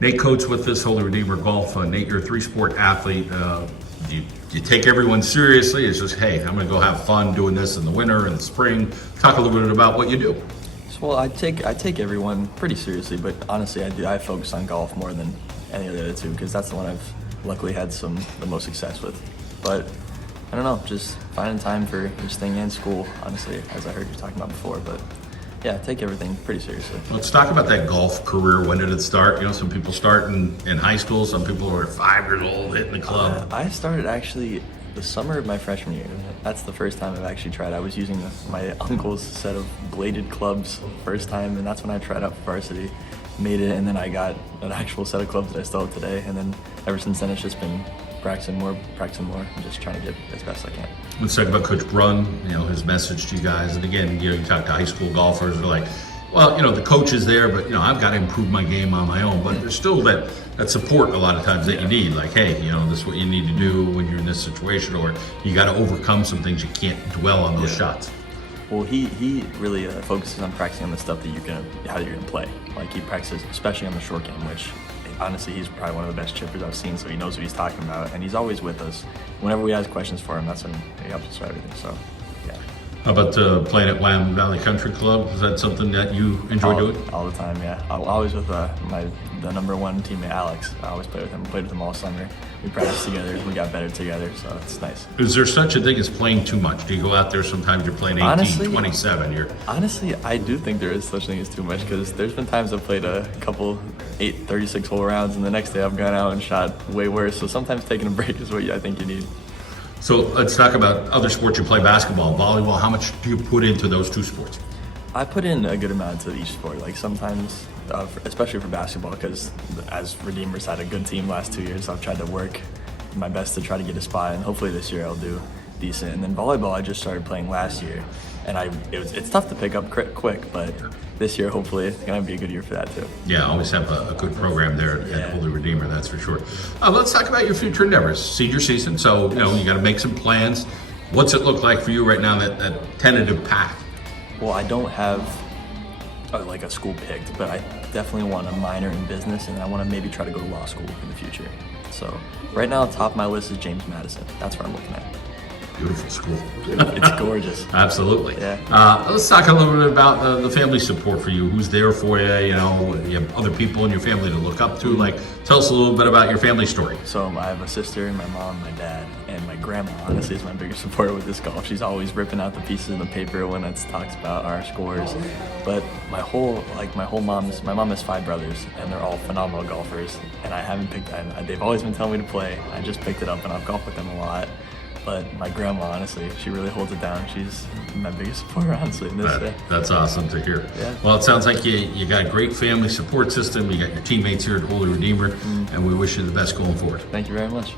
Nate Coates with this Holy Redeemer Golf. Nate, you're a three-sport athlete. You take everyone seriously? It's just, hey, I'm going to go have fun doing this in the winter and the spring. Talk a little bit about what you do. Well, I take everyone pretty seriously, but honestly, I focus on golf more than any of the other two because that's the one I've luckily had the most success with. But I don't know, just finding time for each thing and school, honestly, as I heard you talking about before. But yeah, I take everything pretty seriously. Let's talk about that golf career. When did it start? You know, some people start in high school. Some people are 5 years old hitting the club. I started actually the summer of my freshman year. That's the first time I've actually tried. I was using my uncle's set of bladed clubs first time, and that's when I tried out for varsity, made it, and then I got an actual set of clubs that I still have today. And then ever since then, it's just been practicing more, and just trying to get as best I can. Let's talk about Coach Brunn, you know, his message to you guys. And again, you know, you talk to high school golfers, they're like, well, you know, the coach is there, but, you know, I've got to improve my game on my own. But there's still that support a lot of times that you need. Like, hey, you know, this is what you need to do when you're in this situation, or you got to overcome some things. You can't dwell on those shots. Well, he really focuses on practicing on the stuff that how you're gonna play. Like he practices, especially on the short game, which honestly he's probably one of the best chippers I've seen. So he knows what he's talking about, and he's always with us. Whenever we ask questions for him, that's when he helps us with everything. So, yeah. How about playing at Wyoming Valley Country Club? Is that something that you enjoy doing? All the time, yeah. I'm always with the number one teammate, Alex. I always play with him. Played with him all summer. We practiced together. We got better together, so it's nice. Is there such a thing as playing too much? Do you go out there sometimes you're playing 18, honestly, 27? Honestly, I do think there is such a thing as too much because there's been times I've played a couple 36-hole rounds, and the next day I've gone out and shot way worse. So sometimes taking a break is what I think you need. So let's talk about other sports. You play basketball, volleyball. How much do you put into those two sports? I put in a good amount to each sport. Like sometimes, especially for basketball, because as Redeemers had a good team last 2 years, I've tried to work my best to try to get a spot, and hopefully this year I'll do decent. And then volleyball, I just started playing last year, and it's tough to pick up quick, but this year hopefully it's gonna be a good year for that too. Yeah, always have a good program there at Holy Redeemer, that's for sure. Let's talk about your future endeavors. Senior season, so you know you got to make some plans. What's it look like for you right now? That tentative path. Well, I don't have like a school picked, but I definitely want a minor in business, and I want to maybe try to go to law school in the future. So right now, top of my list is James Madison. That's what I'm looking at. Beautiful school. It's gorgeous. Absolutely. Yeah. Let's talk a little bit about the family support for you. Who's there for you? You know, you have other people in your family to look up to. Like, tell us a little bit about your family story. So I have a sister, my mom, my dad, and my grandma. Honestly, is my biggest supporter with this golf. She's always ripping out the pieces in the paper when it talks about our scores. But my mom has 5 brothers, and they're all phenomenal golfers. And I haven't picked. They've always been telling me to play. I just picked it up, and I've golfed with them a lot. But my grandma, honestly, she really holds it down. She's my biggest supporter, honestly. That's awesome to hear. Yeah. Well, it sounds like you got a great family support system. You got your teammates here at Holy Redeemer, and we wish you the best going forward. Thank you very much.